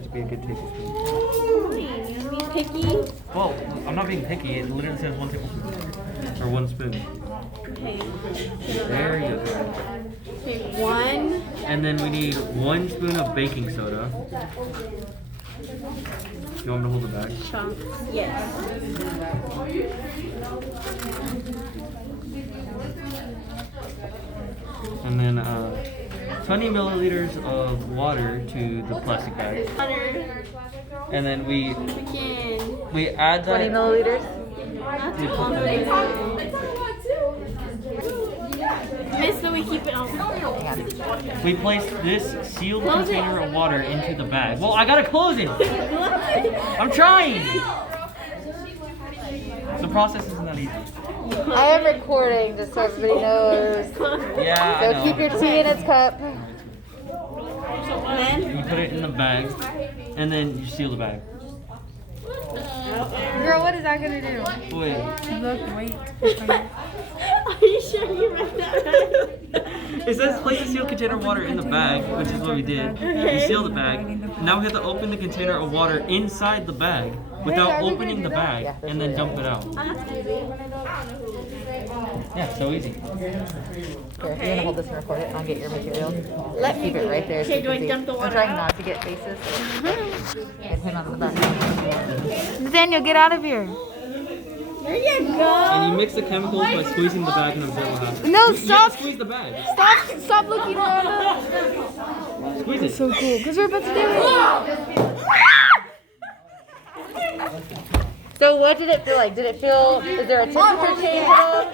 have to be a good tasty spoon. You're being picky. Well, I'm not being picky. It literally says 1 tablespoon. Or 1 spoon. Okay. There you go. Okay, 1. And then we need 1 spoon of baking soda. You want me to hold the bag? Chunks. Yes. And then 20 milliliters of water to the plastic bag. Butter. And then we Chicken. add that. 20 milliliters. We put that. Miss, so we keep it on. We place this sealed container of water into the bag. Well, I gotta close it. I'm trying. The process isn't that easy. I am recording just so everybody knows. Yeah. I So know. keep your tea in its cup. Then, You put it in the bag, and then you seal the bag. Girl, what is that gonna do? Wait. Look, wait. are you sure you read that right? It says place a sealed container of water in the bag, which is what we did. We seal the bag. Now we have to open the container of water inside the bag without opening the bag and then dump it out. Yeah, so easy. Here, you're gonna hold this and record it, and I'll get your material. Let me Keep it right there. So Okay, you do I can see. dump the I'm water trying out? not to get faces. Get him on the back. Nathaniel, get out of here. There you go. And you mix the chemicals by squeezing the bag and then blow it out. No, You stop. have to squeeze the bag. Stop looking around. Squeeze it. So cool, because we're about to do it. So what did it feel like? Did it feel, is there a temperature change at all?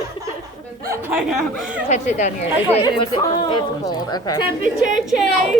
Touch it down here. Is it, was it, it's cold, okay. Temperature change.